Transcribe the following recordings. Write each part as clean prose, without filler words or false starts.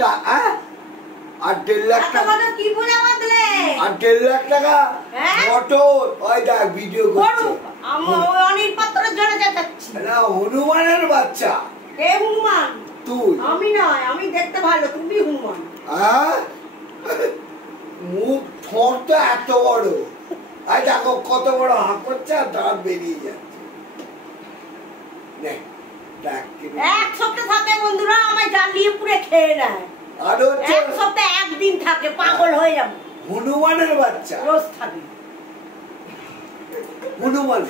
আর 1.5 লাখ টাকা কি পূজা বদলে আর 1.5 লাখ টাকা মোটর ওই দেখ ভিডিও করছে অনিল পাত্রের জন্য যাচ্ছি না হনুমানের বাচ্চা কে হনুমান তুই আমি নয় আমি দেখতে ভালো তুমি হনুমান মুখ ঠোঁটটা এত বড় আই দেখো কত বড় হাঁক করছে আর দাঁত বেরিয়ে যাচ্ছে এক সপ্তাহ থাকে বন্ধুরা আমায় জ্বালিয়ে পুরে খেয়ে নেয় আর হচ্ছে এক সপ্তাহ একদিন থাকে পাগল হয়ে যাবো হনুমানের বাচ্চা রোজ থাকে হনুমান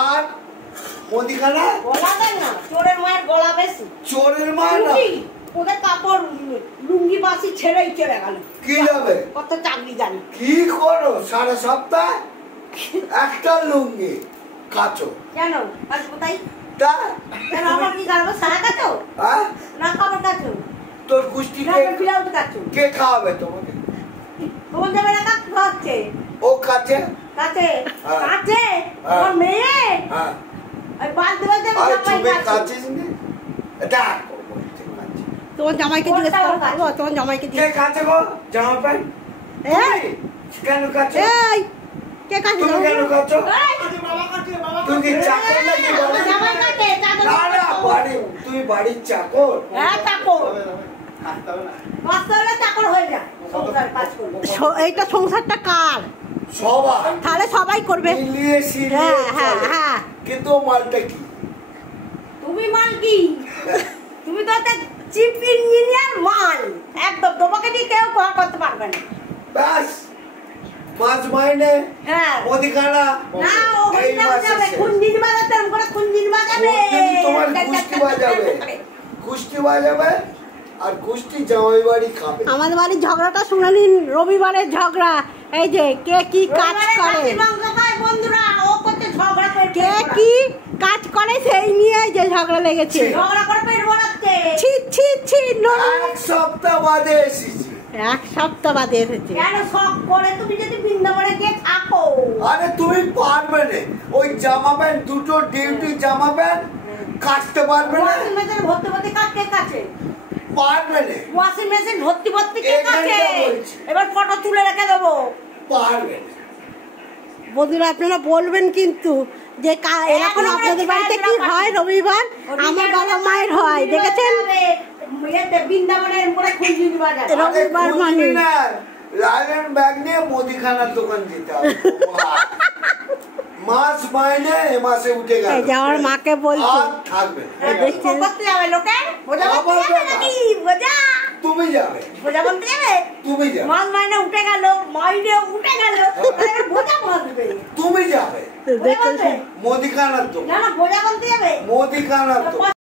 আর মুদিখানা গলা দেন না চোরের মায়ের গলা বেশি চোরের মায়ের না ওদের কাপড় লুঙ্গি বাসি ছেড়েই চলে গেল কি হবে কত চাকরি জানি কি করো সারা সপ্তাহ একটা লুঙ্গি কাচো কেন আজ কোথায় তা কেন আমার কি গাড়বো সারা কাচো না কাপড় কাচো তোর গুষ্টি ব্লাউজ কাচো কে খাওয়াবে তোমাকে তোমার যাবে না কাজ খাচ্ছে ও কাচে কাচে কাচে তোমার মেয়ে ওই বাদ দেবে জামাই কাচিস নি এটা তোমার জামাইকে জিজ্ঞেস করবো তোমার জামাইকে কে কাচে গো জামা প্যান্ট এই কেন কাচে এই কে কাচে তুমি কেন কাচো তুমি কি চাকর নাকি জামাই কাটে চাদর না না বাড়ি তুমি বাড়ির চাকর হ্যাঁ চাকর বাস্তবে চাকর হয়ে যায় সংসার কাজ করবে এইটা সংসারটা কার সবাই তাহলে সবাই করবে মিলিয়ে সিলিয়ে হ্যাঁ হ্যাঁ কিন্তু মালটা কি তুমি মাল কি তুমি তো একটা চিফ ইঞ্জিনিয়ার মাল একদম তোমাকে দিয়ে কেউ করতে পারবে না ব্যাস মাছ মাইনে হ্যাঁ মুদিখানা না ওই না যাবে খুনজিন বাজাতে আমরা খুনজিন বাজাবে তোমার কুষ্টি বাজাবে কুষ্টি বাজাবে আর কুষ্টি জামাই বাড়ি খাবে আমাদের বাড়ির ঝগড়াটা শুনে নিন রবিবারের ঝগড়া এই যে কে কি কাজ করে বন্ধুরা ও করতে ঝগড়া করে কে কি কাজ করে সেই নিয়ে যে ঝগড়া লেগেছে ঝগড়া করে পেট ভরাচ্ছে ছি ছি ছি এক সপ্তাহ বাদে এসেছি এক সপ্তাহ বাদে এসেছে কেন শখ করে তুমি যদি বৃন্দাবনে গিয়ে থাকো আরে তুমি পারবে না ওই জামা প্যান্ট দুটো ডিউটি জামা প্যান্ট কাটতে পারবে না ওয়াশিং মেশিন ভর্তি ভর্তি কাটতে কাছে পারবে না ওয়াশিং মেশিন ভর্তি ভর্তি কে কাছে এবার ফটো তুলে রেখে দেবো পারবে না বন্ধুরা আপনারা বলবেন কিন্তু যে এখন আপনাদের বাড়িতে কি হয় রবিবার আমার বাবা মায়ের হয় দেখেছেন রবিবার মানে লাইন ব্যাগ নিয়ে মুদিখানার দোকান যেতে হবে মাস মাইনে এ মাসে উঠে গেল আমার মাকে বলছে থাকবে তুমি যাবে তুমি যাবে মাস মাইনে উঠে গেল মাইনে উঠে গেল তুমি যাবে দেখেন মুদিখানার দোকান না বোঝা বলতে যাবে মুদিখানার দোকান